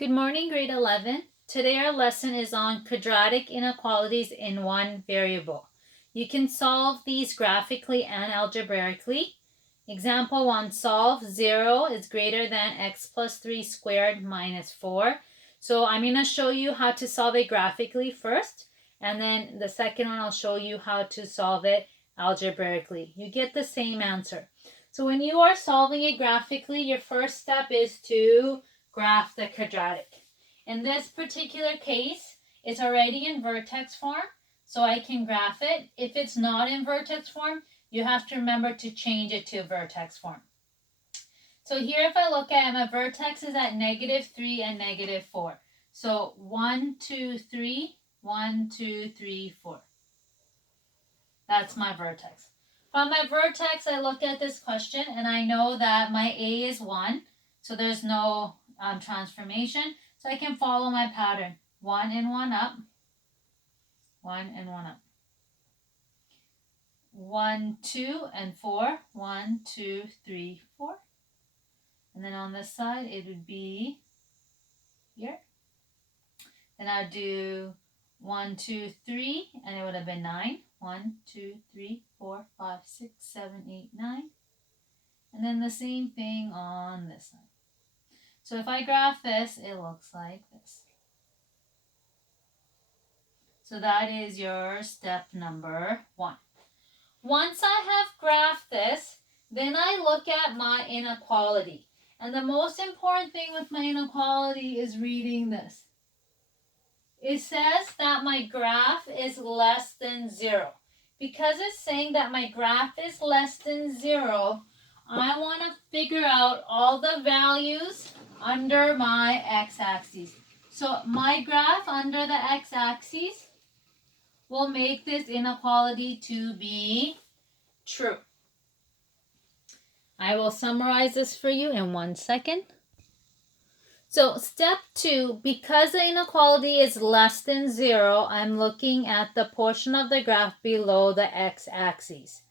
Good morning, grade 11. Today our lesson is on quadratic inequalities in one variable. You can solve these graphically and algebraically. Example 1, solve 0 is greater than x plus 3 squared minus 4. So I'm going to show you how to solve it graphically first, and then the second one I'll show you how to solve it algebraically. You get the same answer. So when you are solving it graphically, your first step is to graph the quadratic. In this particular case, it's already in vertex form, so I can graph it. If it's not in vertex form, you have to remember to change it to vertex form. So here if I look at it, my vertex is at -3 and -4. So 1, 2, 3, 1, 2, 3, 4. That's my vertex. From my vertex, I look at this question and I know that my A is 1, so there's no transformation. So I can follow my pattern. 1 and 1 up. 1 and 1 up. 1, 2, and 4. 1, 2, 3, 4. And then on this side, it would be here. Then I'd do 1, 2, 3, and it would have been 9. 1, 2, 3, 4, 5, 6, 7, 8, 9. And then the same thing on this side. So if I graph this, it looks like this. So that is your step number 1. Once I have graphed this, then I look at my inequality. And the most important thing with my inequality is reading this. It says that my graph is less than 0. Because it's saying that my graph is less than 0, I want to figure out all the values under my x-axis. So my graph under the x-axis will make this inequality to be true. I will summarize this for you in 1 second. So step 2, because the inequality is less than 0, I'm looking at the portion of the graph below the x-axis.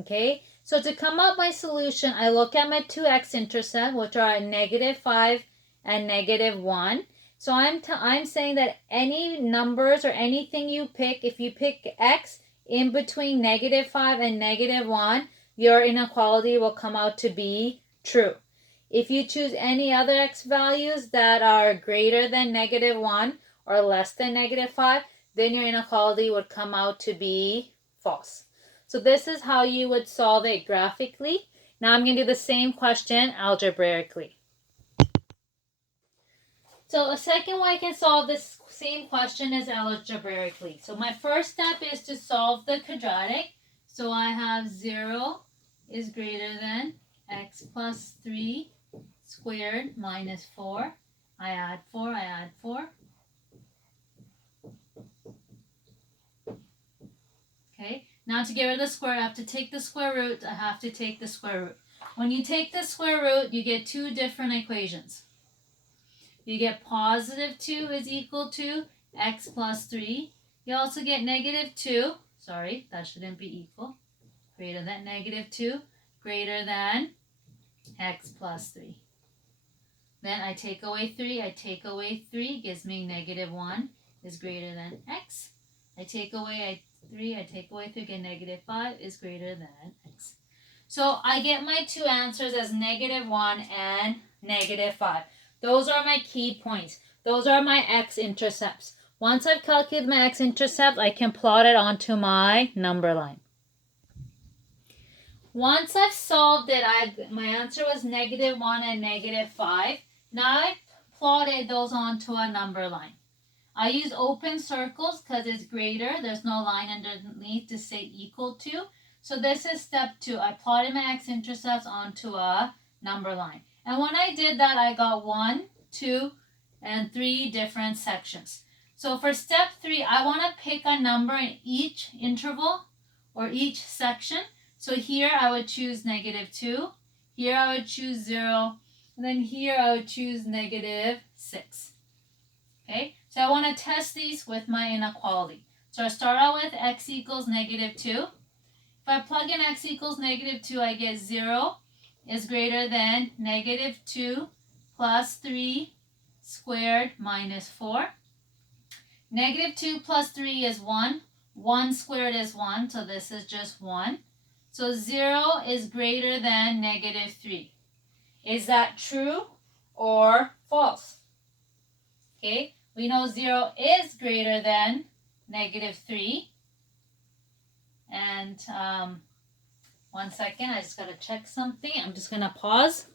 Okay, so to come up my solution, I look at my two x-intercept, which are at -5 and -1. So I'm saying that any numbers or anything you pick, if you pick x in between -5 and -1, your inequality will come out to be true. If you choose any other x values that are greater than -1 or less than -5, then your inequality would come out to be false. So this is how you would solve it graphically. Now I'm going to do the same question algebraically. So a second way I can solve this same question is algebraically. So my first step is to solve the quadratic. So I have 0 is greater than x plus 3 squared minus 4. I add 4, I add 4. Okay, now to get rid of the square, I have to take the square root. I have to take the square root. When you take the square root, you get two different equations. You get +2 is equal to x plus 3. You also get -2. Sorry, that shouldn't be equal. Greater than -2, greater than x plus 3. Then I take away 3. I take away 3 gives me -1 is greater than x. I take away 3, I take away 3, get -5 is greater than x. So I get my two answers as -1 and -5. Those are my key points. Those are my x-intercepts. Once I've calculated my x-intercept, I can plot it onto my number line. Once I've solved it, my answer was -1 and -5. Now I've plotted those onto a number line. I use open circles because it's greater. There's no line underneath to say equal to. So this is step 2. I plotted my x-intercepts onto a number line. And when I did that, I got 1, 2, and 3 different sections. So for step 3, I want to pick a number in each interval or each section. So here I would choose -2. Here I would choose 0. And then here I would choose -6. Okay, so I want to test these with my inequality. So I start out with x equals -2. If I plug in x equals -2, I get 0 is greater than -2 plus 3 squared minus 4. Negative 2 plus 3 is 1. 1 squared is 1, so this is just 1. So 0 is greater than negative 3. Is that true or false? Okay, we know 0 is greater than negative 3. And 1 second, I just got to check something. I'm just going to pause.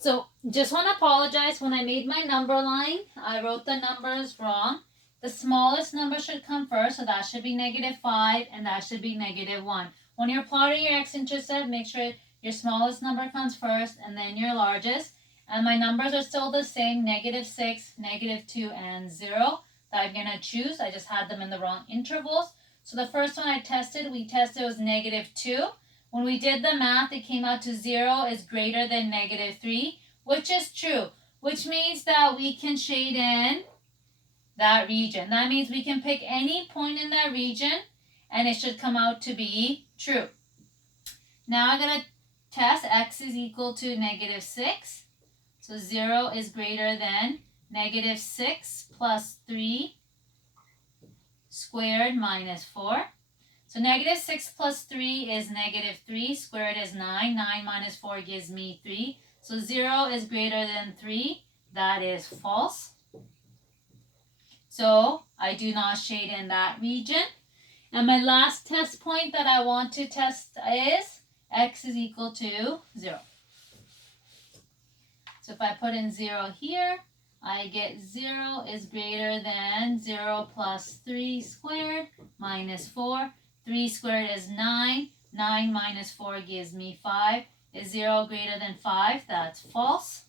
So just want to apologize. When I made my number line, I wrote the numbers wrong. The smallest number should come first, so that should be negative 5, and that should be negative 1. When you're plotting your x-intercept, make sure your smallest number comes first, and then your largest. And my numbers are still the same, negative 6, negative 2, and 0 that I'm going to choose. I just had them in the wrong intervals. So the first one we tested was negative 2. When we did the math, it came out to 0 is greater than negative 3, which is true, which means that we can shade in that region. That means we can pick any point in that region, and it should come out to be true. Now I'm going to test x is equal to negative 6. So 0 is greater than negative 6 plus 3 squared minus 4. So negative 6 plus 3 is negative 3. Squared is 9. 9 minus 4 gives me 3. So 0 is greater than 3. That is false. So I do not shade in that region. And my last test point that I want to test is x is equal to 0. So if I put in 0 here, I get 0 is greater than 0 plus 3 squared minus 4. 3 squared is 9. 9 minus 4 gives me 5. Is 0 greater than 5? That's false.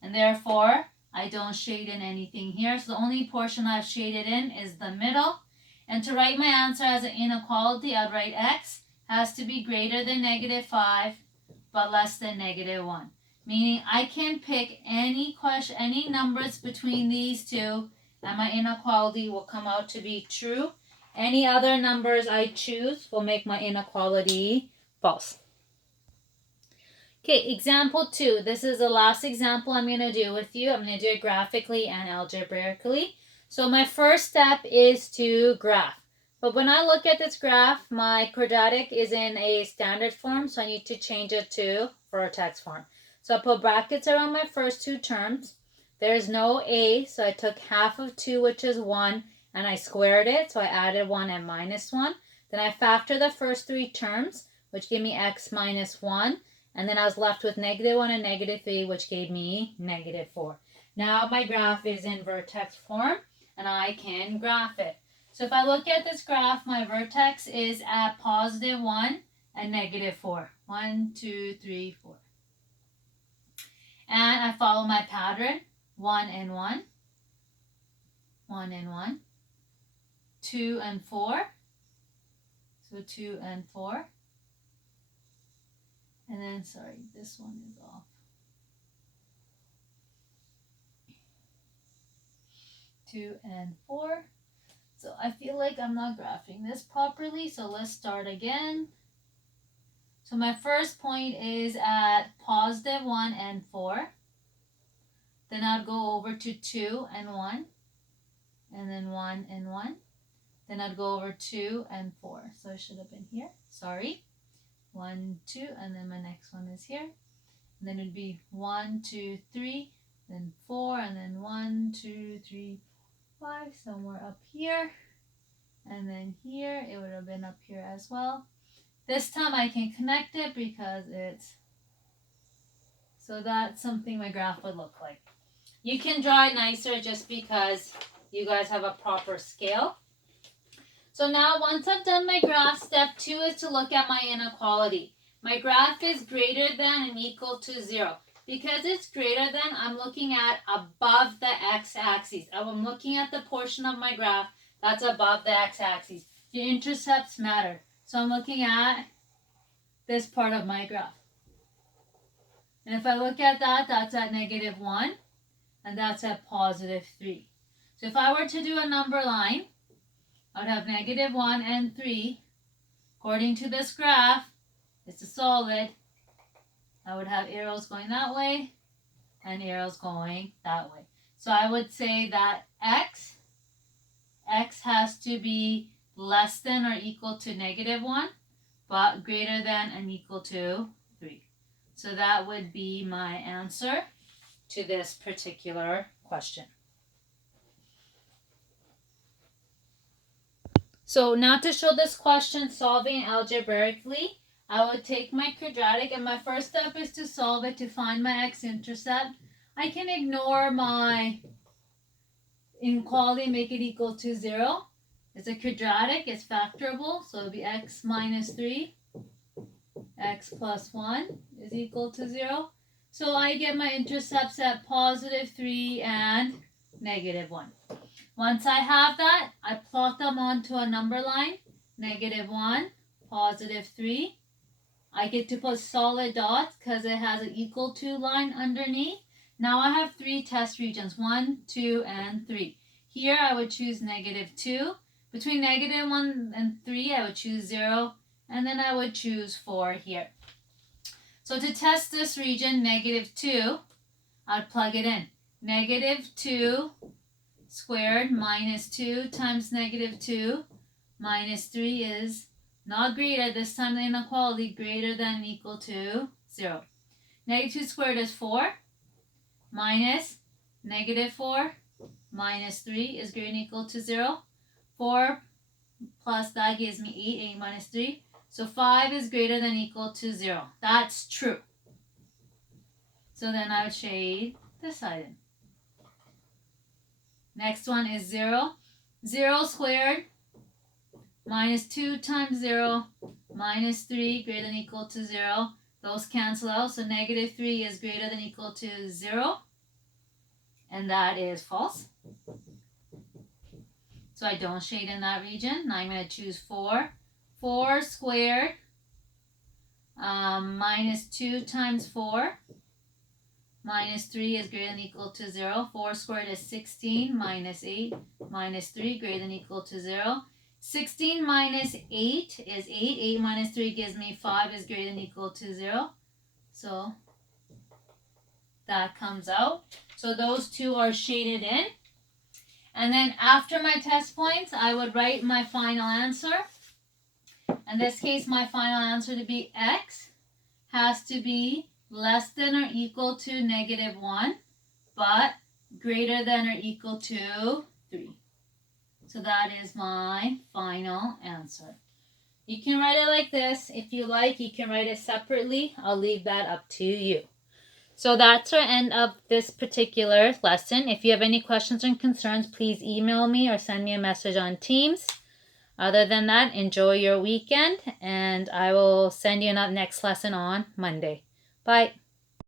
And therefore, I don't shade in anything here. So the only portion I've shaded in is the middle. And to write my answer as an inequality, I'd write x has to be greater than negative 5, but less than negative 1. Meaning I can pick any numbers between these two, and my inequality will come out to be true. Any other numbers I choose will make my inequality false. Okay, example 2. This is the last example I'm going to do with you. I'm going to do it graphically and algebraically. So my first step is to graph. But when I look at this graph, my quadratic is in a standard form, so I need to change it to vertex form. So I put brackets around my first two terms. There's no a, so I took half of 2, which is 1, and I squared it, so I added 1 and minus 1. Then I factor the first 3 terms, which gave me x minus 1. And then I was left with negative 1 and negative 3, which gave me negative 4. Now my graph is in vertex form, and I can graph it. So if I look at this graph, my vertex is at positive 1 and negative 4. 1, 2, 3, 4. And I follow my pattern. 1 and 1. 1 and 1. 2 and 4. So 2 and 4. And then, sorry, this one is off. 2 and 4. So I feel like I'm not graphing this properly, so let's start again. So my first point is at positive 1 and 4. Then I'll go over to 2 and 1. And then 1 and 1. Then I'd go over 2 and 4. So it should have been here. Sorry. 1, 2, and then my next one is here. And then it'd be 1, 2, 3, then 4, and then 1, 2, 3, 5, somewhere up here. And then here, it would have been up here as well. This time I can connect it because it's, so that's something my graph would look like. You can draw it nicer just because you guys have a proper scale. So now once I've done my graph, step 2 is to look at my inequality. My graph is greater than and equal to 0. Because it's greater than, I'm looking at above the x-axis. I'm looking at the portion of my graph that's above the x-axis. Your intercepts matter. So I'm looking at this part of my graph. And if I look at that, that's at negative 1. And that's at positive 3. So if I were to do a number line, I would have negative 1 and 3. According to this graph, it's a solid. I would have arrows going that way and arrows going that way. So I would say that x has to be less than or equal to -1, but greater than and equal to 3. So that would be my answer to this particular question. So now to show this question solving algebraically, I would take my quadratic, and my first step is to solve it to find my x-intercept. I can ignore my inequality, make it equal to 0. It's a quadratic, it's factorable, so it'll be x minus 3, x plus 1 is equal to 0. So I get my intercepts at +3 and -1. Once I have that, I plot them onto a number line, -1, +3. I get to put solid dots because it has an equal to line underneath. Now I have 3 test regions, 1, 2, and 3. Here I would choose -2. Between -1 and 3, I would choose 0. And then I would choose 4 here. So to test this region, -2, I'd plug it in. -2 squared minus 2 times -2 minus 3 is not greater, this time the inequality greater than or equal to 0. -2 squared is 4 minus -4 minus 3 is greater than or equal to 0. 4 plus that gives me 8 minus 3. So 5 is greater than or equal to 0. That's true. So then I would shade this side in. Next one is 0. 0 squared minus 2 times 0 minus 3 greater than or equal to 0. Those cancel out, so -3 is greater than or equal to 0. And that is false. So I don't shade in that region. Now I'm going to choose 4. 4 squared minus 2 times 4 minus 3 is greater than or equal to 0. 4 squared is 16 minus 8 minus 3 greater than or equal to 0. 16 minus 8 is 8. 8 minus 3 gives me 5 is greater than or equal to 0. So that comes out. So those two are shaded in. And then after my test points, I would write my final answer. In this case, my final answer to be x has to be less than or equal to -1, but greater than or equal to 3. So that is my final answer. You can write it like this. If you like, you can write it separately. I'll leave that up to you. So that's our end of this particular lesson. If you have any questions or concerns, please email me or send me a message on Teams. Other than that, enjoy your weekend, and I will send you a next lesson on Monday. Bye.